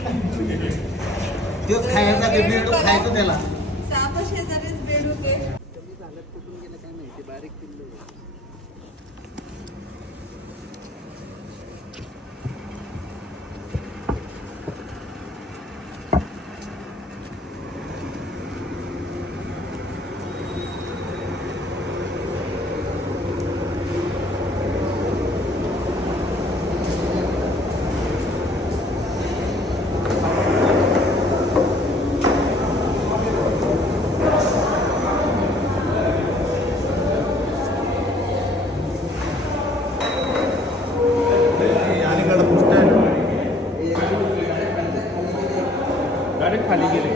तो खायचा ते बेडूक खायचं त्याला. साप शेजारीच बेडूक आहे. कमी झालं कुठून गेलं काय माहिती बारीक पिल्लू. खाली गेले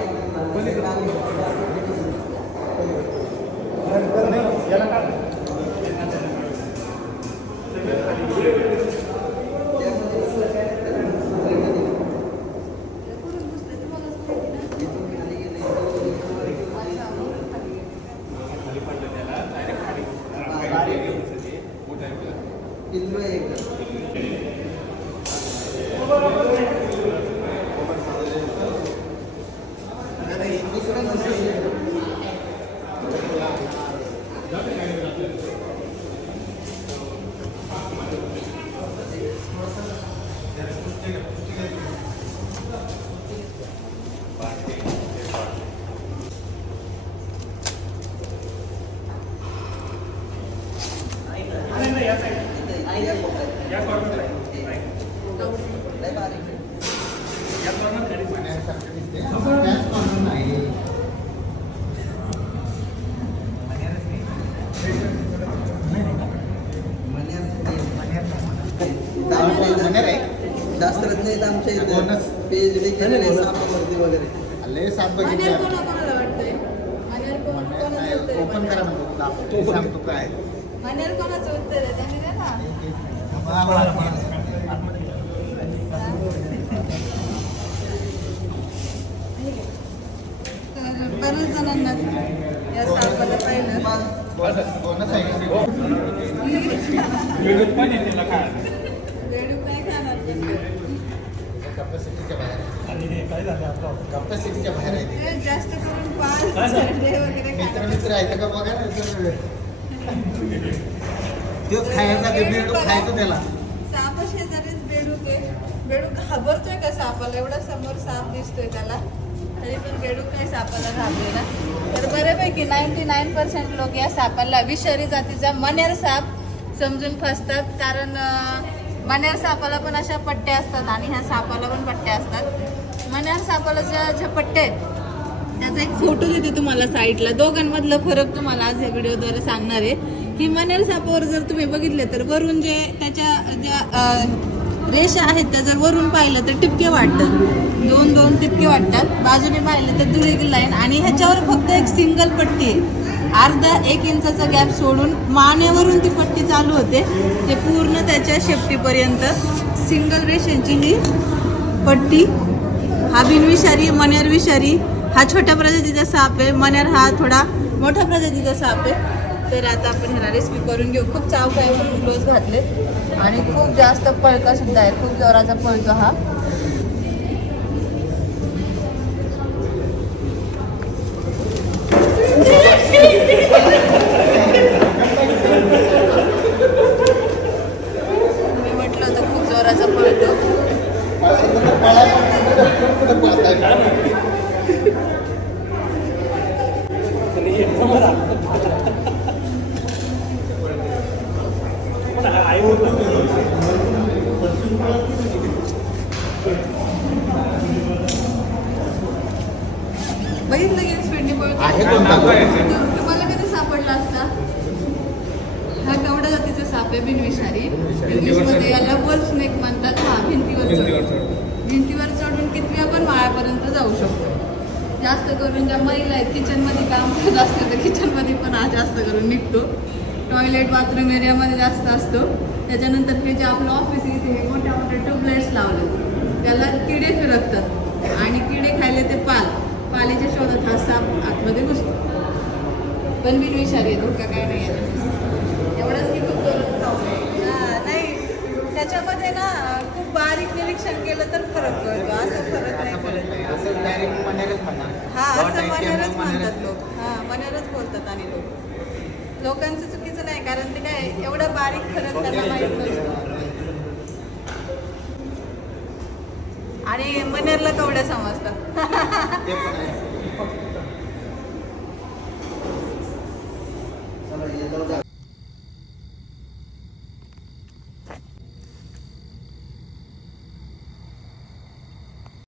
शास्त्रज्ञ आहेत आमच्या इथे PhD केलेले सापावरती वगैरे. लय साप बघितले. ओपन करा म्हणतो सांगतो काय मनेर कोणाचं उत्तर आहे त्यांनी द्या ना. बऱ्याच जणांना या सापाला पाहिलं. बेडूक नाही खाणार. कॅपॅसिटीच्या बाहेर आणि हे काय झालं आपलं कॅपॅसिटीच्या बाहेर आहे. जास्त करून पाल वगैरे मित्र आहेत का बघा ना. तो खायचा ते बेडूक खायचं त्याला. साप शेजारीच बेडूक आहे. बेडूक घाबरतोय का सापाला? एवढा समोर साप दिसतोय त्याला तरी पण बेडूक नाही सापाला घाबरेला. तर बऱ्यापैकी 99% लोक या सापाला विषारी जातीचा मनेर साप समजून फसतात. कारण मनेर सापाला पण अशा पट्ट्या असतात आणि ह्या सापाला पण पट्ट्या असतात. मनेर सापाला ज्या पट्ट्या आहेत त्याचा एक फोटो देते तुम्हाला साईडला. दोघांमधला फरक तुम्हाला आज या व्हिडिओद्वारे सांगणार आहे की मनेर सापावर जर तुम्ही बघितले तर वरून जे त्याच्या ज्या रेषा आहेत त्या जर वरून पाहिलं तर टिपके वाटतात. दोन टिपके वाटतात. बाजूने पाहिलं तर दुरेगी लाईन आणि ह्याच्यावर फक्त एक सिंगल पट्टी आहे. अर्धा 1 इंचाचा गॅप सोडून मानेवरून ती पट्टी चालू होते ते पूर्ण त्याच्या शेपटीपर्यंत सिंगल रेषेची ही पट्टी. हा बिनविषारी मनेर विषारी. हा छोट्या प्रजातीचा साप आहे. मनेर हा थोडा मोठ्या प्रजातीचा साप आहे. तर आता आपण ह्याला रेस्क्यू करून घेऊ. खूप चावका आहे म्हणून ग्लोव्ज घातले आणि खूप जास्त पळका सुद्धा आहे. खूप जोराचा पळतो हा. मी म्हटलं होतं खूप जोराचा पळतो. बघितलं की स्पीडने पळतो. तुम्हाला कधी सापडला असता? हा कवडा जातीचा साप आहे बिनविषारी. इंग्लिशमध्ये याला वॉल स्नेक म्हणतात. हा भिंतीवर चढून कितव्या पण माळ्यापर्यंत जाऊ शकतो. जास्त करून ज्या महिला आहेत किचनमध्ये काम करत असतात तर किचनमध्ये पण हा जास्त करून निघतो. टॉयलेट बाथरूम एरियामध्ये जास्त असतो. त्याच्यानंतर ते जे आपलं ऑफिस इथे हे मोठ्या ट्यूबलाईट्स लावले त्याला किडे फिरकतात आणि किडे खायले ते पालीच्या शोधात हा साप आतमध्ये घुसतो. पण बिनविषारी आहे. धोका काय नाही आहे. एवढंच की खूप नाही त्याच्यामध्ये ना खूप बारीक निरीक्षण केलं तर फरक पडतो. असं फरक असं मनेरच म्हणतात लोक. हा मनेरच बोलतात आणि लोकांचं चुकीचं नाही, कारण ते काय एवढं बारीक फरक त्यांना माहित नसतो. आणि मनेरला कवड्या समजतात.